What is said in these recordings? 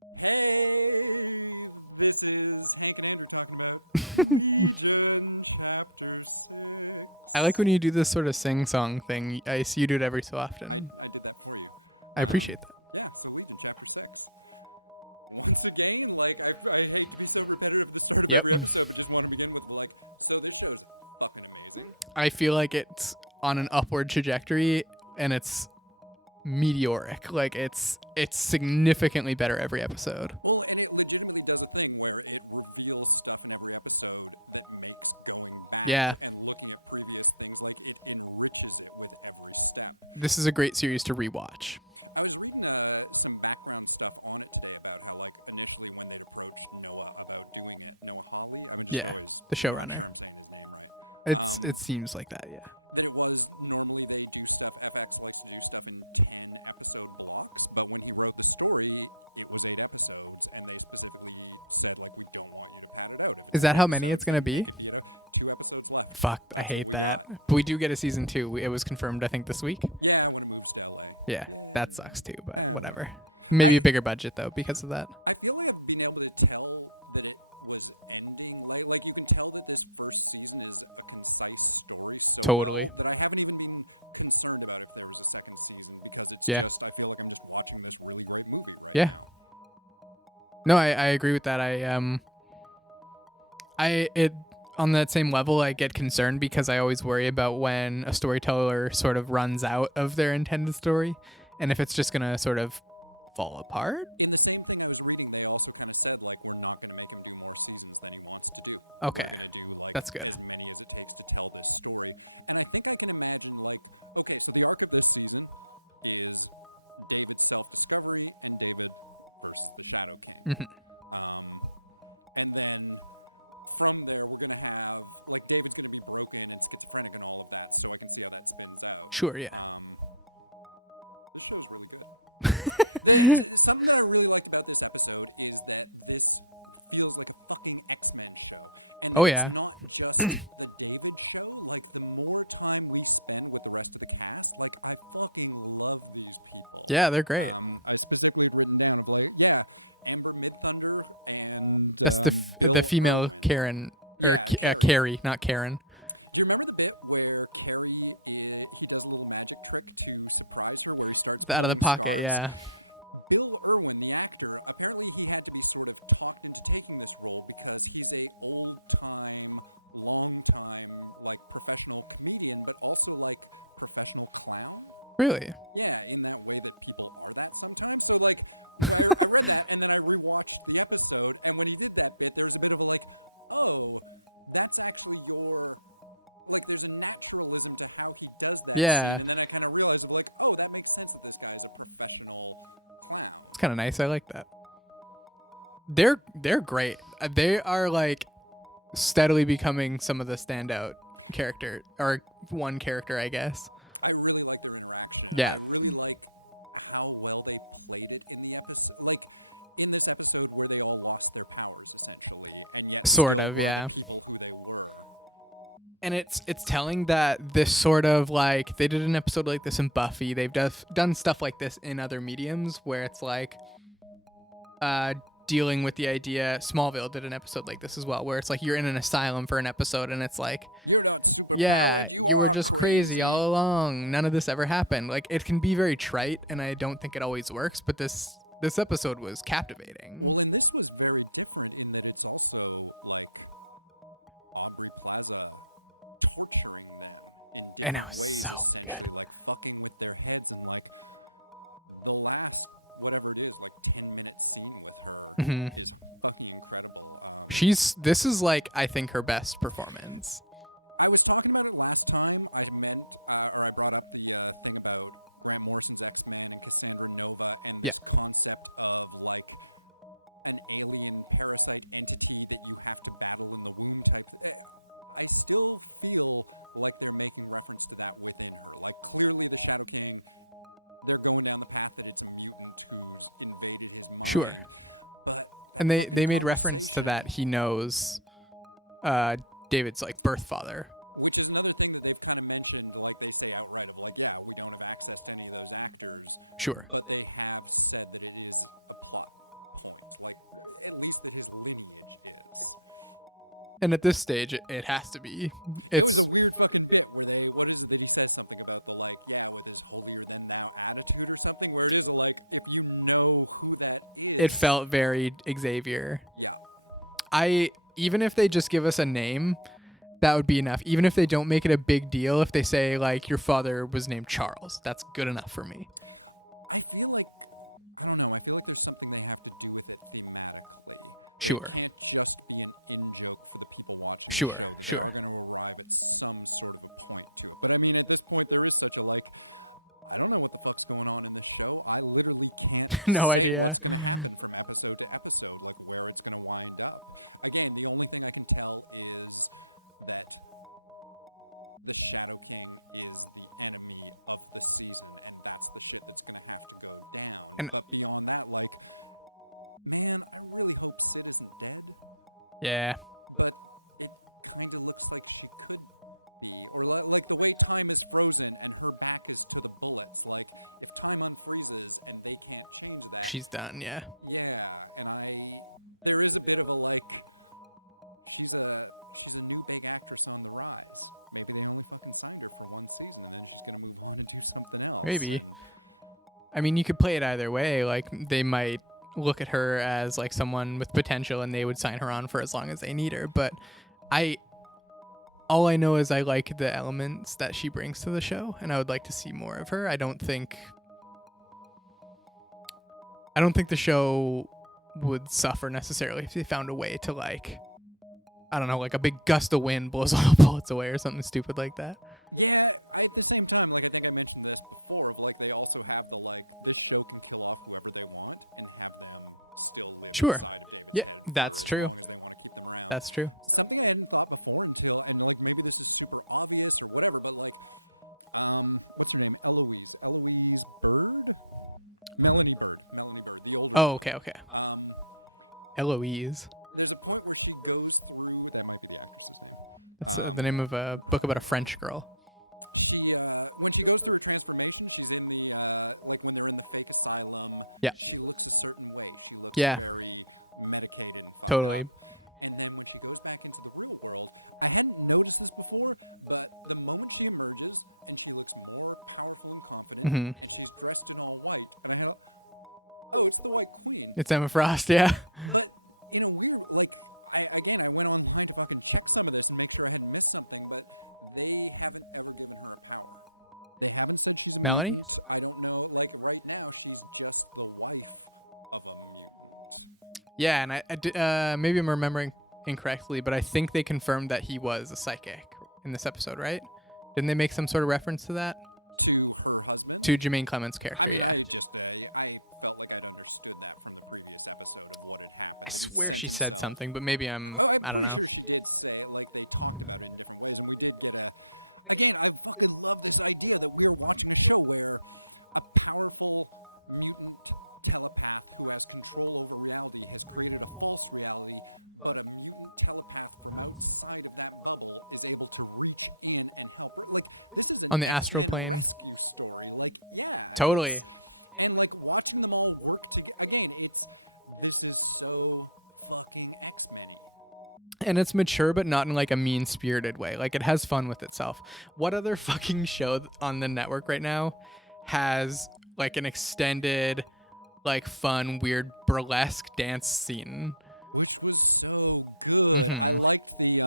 Hey, this is Hank and Andrew talking about Season Chapter 6. I like when you do this sort of sing-song thing. I see you do it every so often. I did that for you. I appreciate that. Yeah, so we did Chapter 6. Once again, like, I think it's so repetitive to start Yep. every episode. Just want to begin with, like, so this show is fucking amazing. I feel like it's on an upward trajectory, and it's meteoric. Like it's significantly better every episode. Well, and it legitimately does a thing where it reveals stuff in every episode that makes going back Yeah. and looking at previous things, like, it enriches it with every step. This is a great series to rewatch. I was reading some background stuff on it today about how, like, initially when they approached Noah about doing it, Noah Hawley, Yeah, the showrunner. It seems like that, yeah. That it was normally they do stuff, FX likes to do stuff in 10-episode blocks, but when he wrote the story, it was 8 episodes, and they specifically said, like, we don't want you to pad it out. Is that how many it's gonna be? 2 episodes left. Fuck, I hate that. But we do get a season 2. It was confirmed, I think, this week. Yeah, he moves to LA. Yeah, that sucks too, but whatever. Maybe a bigger budget though because of that. I feel like I've been able to tell that it was ending. Like you can tell that this first season is a concise story. So Totally. that I haven't even been concerned about if there's a second season because it's Yeah. just, I feel like I'm just watching this really great movie. Right? Yeah. No, I agree with that. It on that same level, I get concerned because I always worry about when a storyteller sort of runs out of their intended story, and if it's just gonna sort of fall apart. In the same thing I was reading, they also kind of said, like, we're not going to make him do more seasons than he wants to do. Okay, Like, that's good. as many as it takes to tell this story. And I think I can imagine, like, okay, so the arc of this season is David's self-discovery and David versus the Shadow King. Mhm. And then from there, we're going to have, like, David's going to be broken and schizophrenic and all of that, so I can see how that spins out. Sure, yeah. This show's really good. Something I really like about this episode is that this feels like a fucking X-Men show. And Oh, it's yeah. not just the David show. Like, the more time we spend with the rest of the cast, like, I fucking love these people. Yeah, they're great. I specifically have written down, like, yeah, Amber Midthunder and... That's the female Karen, or Carrie, not Karen. Do you remember the bit where Carrie, he does a little magic trick to surprise her where he starts... Out of the pocket, yeah. Bill Irwin, the actor, apparently he had to be sort of talked into taking this role because he's a old-time, long-time, like, professional comedian, but also, like, professional clown. Really? Yeah, in that way that people are that sometimes. So, like, I read that, and then I rewatched the episode, and when he did that bit, there was a bit of a, like, oh, that's actually your... Like, there's a naturalism to how he does that. Yeah. And then I kind of realized, like, oh, that makes sense that this guy's a professional clown. It's kind of nice. I like that. They're great. They are like steadily becoming some of the standout character, or one character, I guess. I really like their interaction. Yeah. I really like how well they played it in the episode. Like, in this episode where they all lost their powers, essentially. And yet, Sort of, yeah. people who they were. And it's telling that this sort of like they did an episode like this in Buffy. They've done stuff like this in other mediums where it's like dealing with the idea. Smallville did an episode like this as well, where it's like you're in an asylum for an episode and it's like, You're not super... yeah, you were just crazy all along. None of this ever happened. Like, it can be very trite, and I don't think it always works, but this episode was captivating. Well, and this was very different in that it's also, like, Aubrey Plaza torturing them. And it was so good. Like, fucking with their heads and, like, the last, whatever it is, like, 10-minute scene with her Mhm. is fucking incredible. This is like, I think, her best performance. I was talking about it last time. I meant, or I brought up the thing about Grant Morrison's X-Men and Cassandra Nova and Yeah. this concept of, like, an alien parasite entity that you have to battle in the womb type thing. I still feel like they're making reference to that within her. Like, clearly the Shadow King, they're going down the path that it's a mutant who's invaded his mind. Sure. But And they made reference to that. He knows David's like birth father. which is another thing that they've kind of mentioned, like they say outright, of like, yeah, we don't have access to any of those actors, Sure. but they have said that it is a plot. And at this stage, it has to be. It's a weird fucking bit where what is it that he says something about the with this holier than thou attitude or something, where it's like, if you know who that is. It felt very Xavier. Yeah. Even if they just give us a name, that would be enough. Even if they don't make it a big deal, if they say like your father was named Charles, that's good enough for me. I feel like, I don't know, I feel like there's something they have to do with it thematically. Sure. It can't just be an in-joke for the people watching. Sure. It'll arrive at some sort of a point to it. But I mean, at this point, there is such a I don't know what the fuck's going on in this show. I literally can't. No idea. From episode to episode, where it's going to wind up. Again, the only thing I can tell is that the Shadow King is the enemy of the season, and that's the shit that's going to have to go down. But beyond that, man, I really hope Sid isn't dead. Yeah. But it kind of looks like she could be. Or like the way time is frozen and her back is to the bullets. Like, if time unfreezes and they can't change that. She's done, yeah. Yeah, and there is a bit of a she's a new big actress on the rise. Maybe they only fucking signed her for one season and she's gonna move on and do something else. Maybe. I mean, you could play it either way. Like, they might look at her as like someone with potential and they would sign her on for as long as they need her. But all I know is I like the elements that she brings to the show, and I would like to see more of her. I don't think the show would suffer necessarily if they found a way to I don't know, like a big gust of wind blows all the bullets away or something stupid like that. Yeah, at the same time, I think I mentioned this before, but they also have this show can kill off whoever they want, and you have them still. Sure. Yeah, that's true. That's true. Something I hadn't thought before until, and maybe this is super obvious or whatever, but what's her name? Eloise Bird? Melody Bird. The old Oh, okay. Eloise. There's a point where she goes through, that might be the actress. That's the name of a book about a French girl. She, when she goes through her transformation, she's in the, when they're in the fake asylum. Yeah. She looks a certain way. She looks Yeah. very medicated. Totally. And then when she goes back into the real world, I hadn't noticed this before, but the moment she emerges and she looks more powerful and confident, Mm-hmm. and she's dressed in all white, and I go, oh, it's the White Queen. It's Emma Frost, yeah. But in a weird, I went on trying to fucking check some of this and make sure I hadn't missed something, but they haven't ever given her power. They haven't said she's a Melanie? beast. I don't know. Right now, she's just the wife of a. Yeah, and maybe I'm remembering incorrectly, but I think they confirmed that he was a psychic in this episode, right? Didn't they make some sort of reference to that? To her husband? To Jermaine Clement's character, yeah. I felt like I'd understood that from the previous episode of what had happened. I swear she said something, but maybe I don't know. She did say, they talked about it in different ways, and we did get again, I fucking love this idea that we're watching a show where a powerful mutant telepath who has control over reality has created a false reality, but a mutant telepath from outside of that level is able to reach in and help. This is On the astral plane. story. Yeah. Totally. And watching them all work together, again, this is so fucking X-Men. And it's mature, but not in a mean-spirited way. It has fun with itself. What other fucking show on the network right now has an extended, fun, weird burlesque dance scene? Which was so good. Mm-hmm. I like the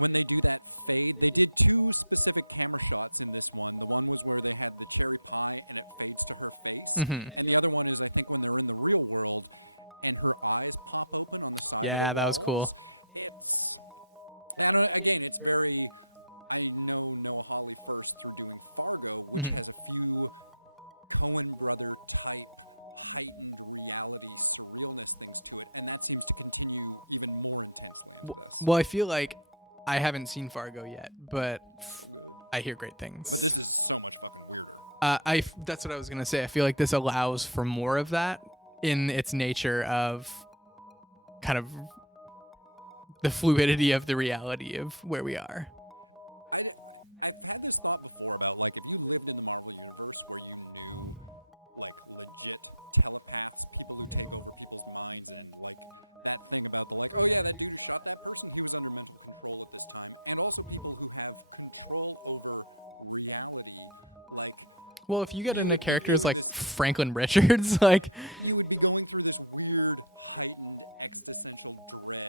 when they do that fade. They did two specific camera shots in this one. The one was where they had the cherry pie and it fades to her face. Mm-hmm. And the other one is I think when they're in the real world and her eyes pop open on the side. Yeah, that was cool. Again, it's very. I know Noah Hawley first for doing Fargo. Mm-hmm. Coen brother type heightened reality, surrealness things to it, and that seems to continue even more intensely. Well, I feel like I haven't seen Fargo yet, but I hear great things. This is so much fucking weird. That's what I was gonna say. I feel like this allows for more of that in its nature of kind of the fluidity of the reality of where we are. I've had this thought before about if you lived in the Marvel universe where you knew legit telepaths, people who take over people's minds, and that thing about oh yeah, that dude shot that person, he was under my Well, if you get into characters like Franklin Richards, like, You would be going through this weird, heightened, existential dread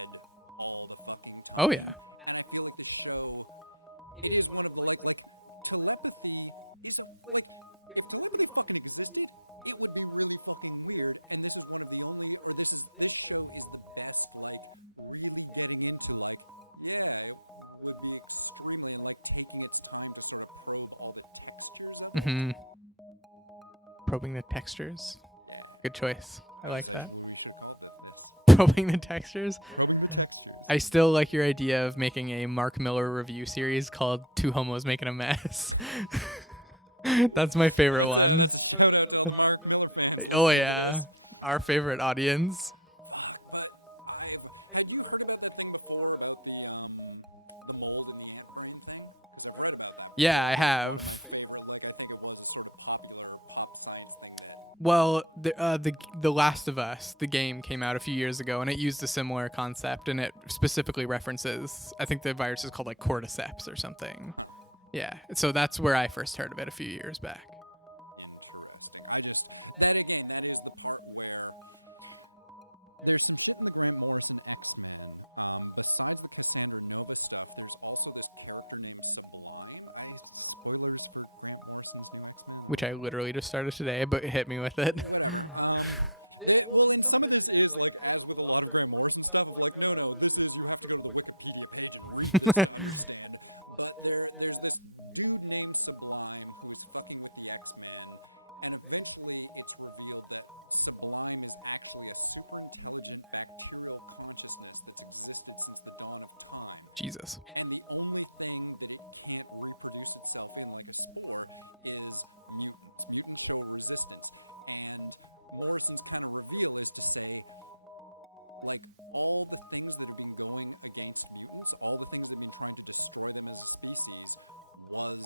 all the fucking time. oh yeah, And I feel like the show, it is one of the, like telepathy, is like, if telepathy fucking existed, it would be really fucking weird, and this is one of the only, or this show is the best, like, really getting into, like, yeah, it would be extremely, like, taking its time to sort of probe all the textures. mm-hmm. Probing the textures. Good choice. I like that. Probing the textures. I still like your idea of making a Mark Miller review series called Two Homos Making a Mess. That's my favorite one. Oh yeah, our favorite audience. Have you heard about that thing before about the mold and the handwriting thing? Has I read about that? Yeah, I have. Like I think it was sort of popular pop science thing that Well, the Last of Us, the game came out a few years ago, and it used a similar concept, and it specifically references. I think the virus is called like cordyceps or something. Yeah, so that's where I first heard of it a few years back. I just that again, that is the part where there's some shit in the Grant Morrison X-Men. Besides the Cassandra Nova stuff, there's also this character named Sublime, right? Spoilers for Grant Morrison's new X-Men. Which I literally just started today, but hit me with it. Well, in some of it is like as with a lot of Grant Morrison stuff, like no, this is not going to Wikipedia page. There's this dude named Sublime who's fucking with the X-Men, and eventually it's revealed that Sublime is actually a super intelligent bacterial consciousness that's existed since the dawn of time. Jesus. And the only thing that it can't reproduce itself in like a spore is mutant show resistance. And Morrison's kind of reveal is to say, like, all the things that have been going against mutants, all the things that have been trying to destroy them as a species, was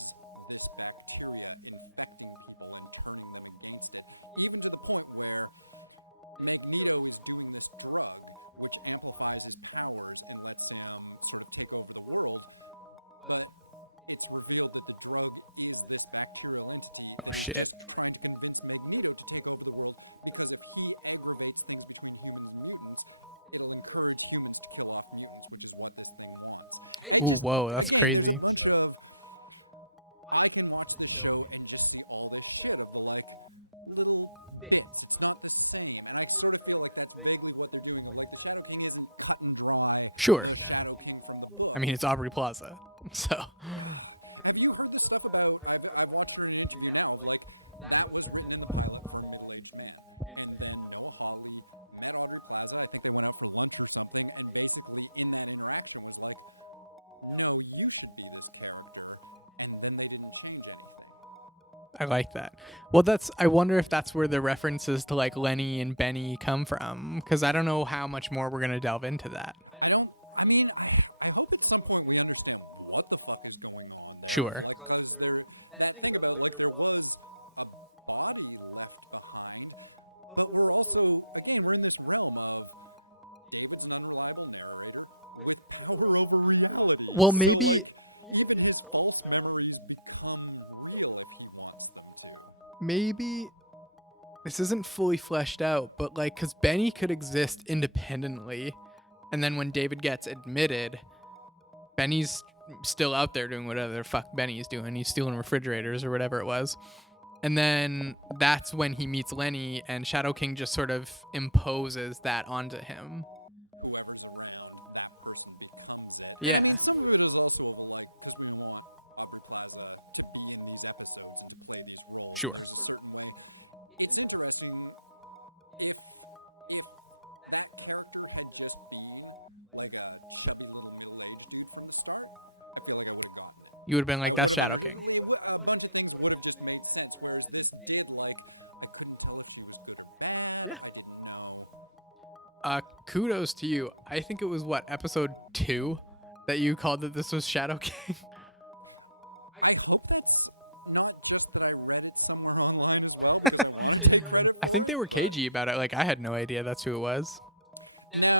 this bacteria infecting people and turning them against it. Even to the point where Magneto is doing this drug, which amplifies his powers and lets him sort of take over the world. But it's revealed that the drug is this bacterial entity. Oh shit. Trying to convince Magneto to take over the world because if he aggravates things between humans and mutants, it'll encourage humans to kill off mutants, which is what this thing wants. Ooh, whoa, that's crazy. I can watch the show and just see all this shit of the like little bits. It's not the same, and I sort of feel like that's vaguely what they're doing. Like the Shadow King isn't cut and dry. Sure. The Shadow King from the book. I mean, it's Aubrey Plaza, so. Have you heard the stuff about? I've watched her interview now. Like that was written in by like a middle-aged man, and then Noah Hawley at Aubrey Plaza. I think they went out for lunch or something, and basically in that interaction was like, "No, you should be this character," and then they didn't change it. I like that. Well, I wonder if that's where the references to like Lenny and Benny come from, because I don't know how much more we're gonna delve into that. I hope at some point we understand what the fuck is going on. Sure. Because that thing about like there was a body left behind, but we're also, again, we're in this realm of David's an unreliable narrator with over reality. Well, maybe Even his false memories become real if he wants them to. maybe this isn't fully fleshed out, but like, because Benny could exist independently, and then when David gets admitted, Benny's still out there doing whatever the fuck Benny's doing. He's stealing refrigerators or whatever it was. And then that's when he meets Lenny, and Shadow King just sort of imposes that onto him. Whoever's around, that person becomes it. Yeah. Some of it is also like, because we want Aubrey Plaza to be in these episodes and play these roles Sure. a certain way. It's interesting if that character had just been like a chubby little middle-aged dude from the start, I feel like I would have bought it. You would have been like, that's Shadow King. A bunch of things would have just made sense, whereas this did, like, I couldn't tell if she was good or bad. Yeah. I didn't know. Kudos to you. I think it was episode 2 that you called that this was Shadow King. I hope that's not just that I read it somewhere online as well. I think they were cagey about it. Like, I had no idea that's who it was. We've been,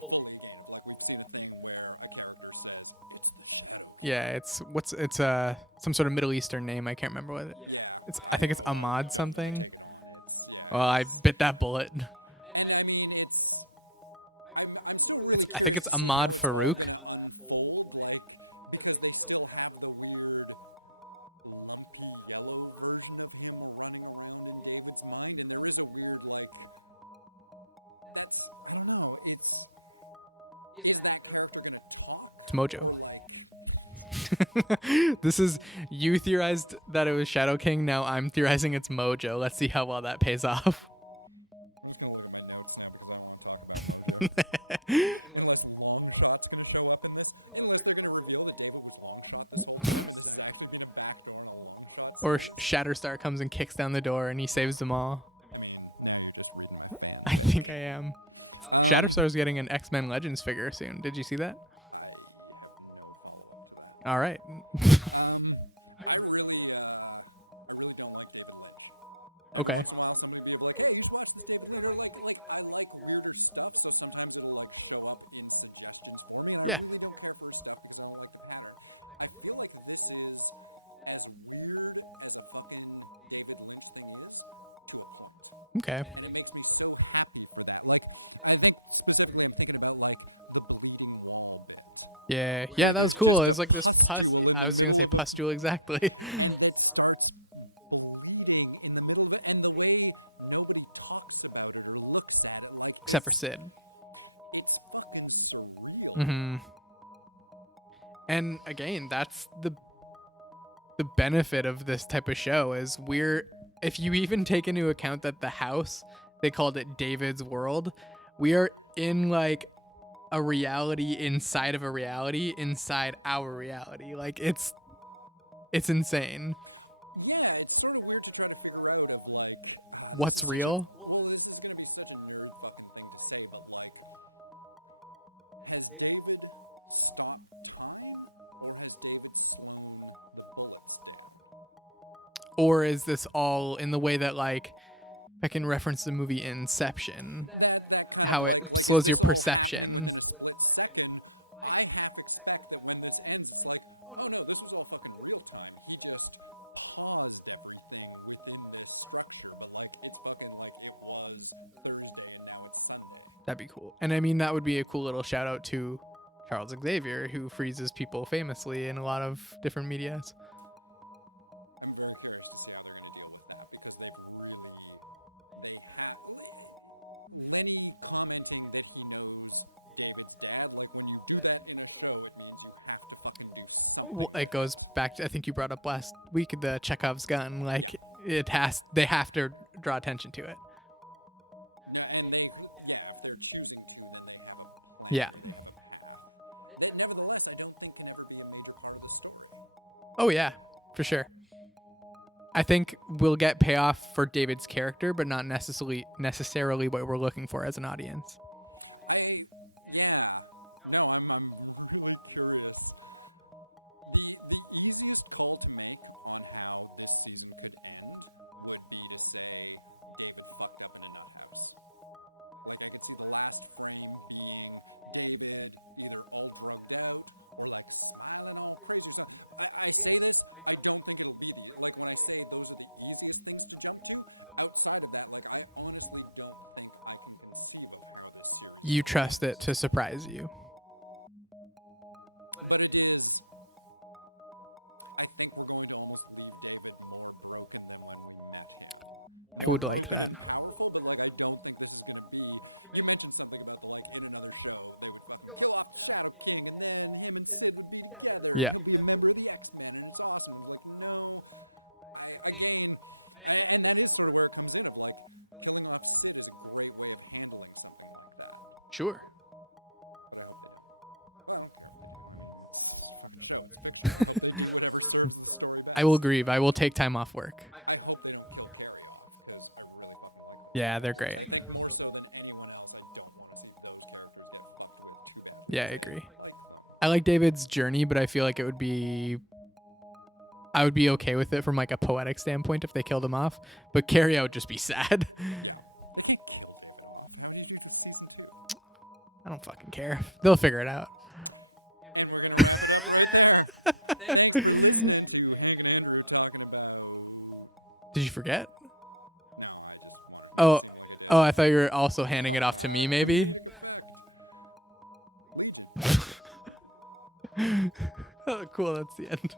fully, but we've seen a thing where a character says it's the Shadow Yeah, it's some sort of Middle Eastern name. I can't remember what it. I think it's Ahmad something. Well, I bit that bullet. And I mean, I'm still really I think it's Ahmad Farouk. unfold, like, because they still have the weird, leafy yellow version of him running around David's mind, and there is a weird, like, that's, I don't know, is that character gonna talk? It's Mojo. This is you theorized that it was Shadow King. Now I'm theorizing it's Mojo. Let's see how well that pays off. Unless Longshot's gonna show up in this. They're gonna reveal that David was Longshot. In a back door. Or Shatterstar comes and kicks down the door and he saves them all. Now you're just reading my face. I think I am. Shatterstar's getting an X-Men Legends figure soon. Did you see that? All right. I really don't like David Lynch. Okay. Some people are like, hey, you should watch David. Or like, I like weirder stuff, so sometimes it will like show up in suggestions for me. And Yeah. I'm really careful for stuff because I don't like the pattern. I feel like this is as weird as a fucking David Lynch thing is. Okay. And it makes me so happy for that. Like, I think specifically I'm thinking about like the bleeding wall bit. Yeah, that was cool. It was like this I was gonna say pustule exactly. And then it starts bleeding in the middle of it, and the way nobody talks about it or looks at it, like Except for Sid. it's fucking surreal. Mm-hmm. And again, that's the benefit of this type of show is if you even take into account that the house, they called it David's world, we are in like a reality inside of a reality inside our reality. Like it's insane. Yeah, it's sort of weird to try to figure out of like What's real? well, this is gonna be such a nerd fucking thing to say, but like, has David stopped time, or has David swung the bullets? Or is this all in the way that like I can reference the movie Inception, how it slows your perception. Second, I half expect that when this ends, it's like, oh no, this was all fucking real time. He just paused everything within this structure, but like it fucking like it was Thursday and now it's Sunday. That'd be cool. And I mean, that would be a cool little shout out to Charles Xavier, who freezes people famously in a lot of different medias. I'm very curious to see how they're gonna deal with that because they Lenny commenting that he knows David's dad. Like when you do that in a show, it means you have to fucking do something. Well, it goes back to, I think you brought up last week, the Chekhov's gun. Like they have to draw attention to it. And they're choosing to, then they have. Yeah. Nevertheless, I don't think can ever be a major part of the story. Oh yeah, for sure. I think we'll get payoff for David's character, but not necessarily what we're looking for as an audience. No, I'm really curious. The easiest call to make on how this season could end would be to say David fucked up in a outhouse. Like I could see the last frame being David either all drugged out or like smiling all crazy stuff. I say this, I don't think it'll be like when I say those are the easiest things to jump to. Outside of that, like I honestly don't think I can conceive of how this You trust it to surprise you. But it is. I think we're going to almost leave David more broken than what we had. I would like that. Like, I don't think this is going to be. You mentioned something about like in another show, they would start kill off the Shadow King, and then him and Sid would be together. Yeah. And then there would be X-Men and Awesome. Like, no. I mean, and that is sort of where it comes in of like killing off Sid is a great way of handling something like that. Sure. I will grieve. I will take time off work. Yeah, they're great. Yeah, I agree. I like David's journey, but I feel like I would be okay with it from like a poetic standpoint if they killed him off. But Carrie, I would just be sad. I don't fucking care. They'll figure it out. Hank, this is you, Hank and Andrew were talking about. Did you forget? No, Oh, I thought you were also handing it off to me, maybe. Oh, cool. That's the end.